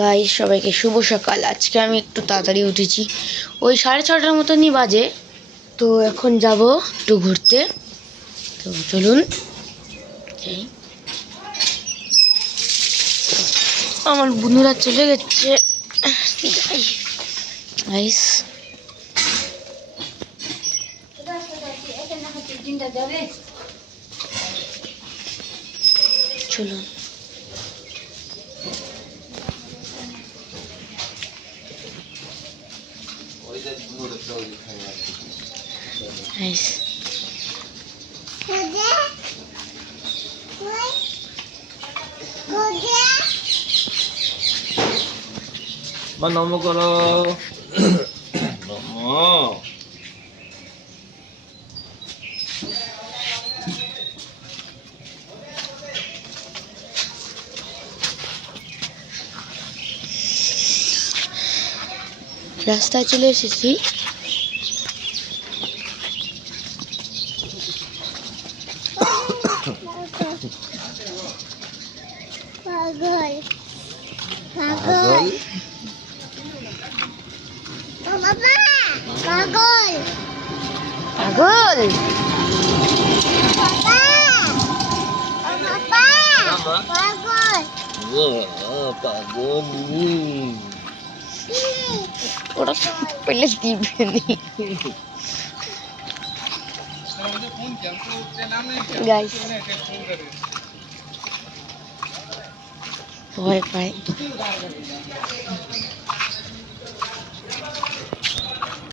Guys সবাইকে শুভ সকাল। আজকে আমি একটু তাড়াতাড়ি উঠেছি, ওই 6:30টার মতনই বাজে। তো এখন যাব একটু ঘুরতে, তো চলুন। আমার বন্ধুরা চলে গেছে গাইস। চলুন গাইস। নম করো নম। রাস্তায় চলে এসেছি। পাগল পাগল পাগল পাগল ওরা পেলে দিবেনি গাইস। ভয় পায়।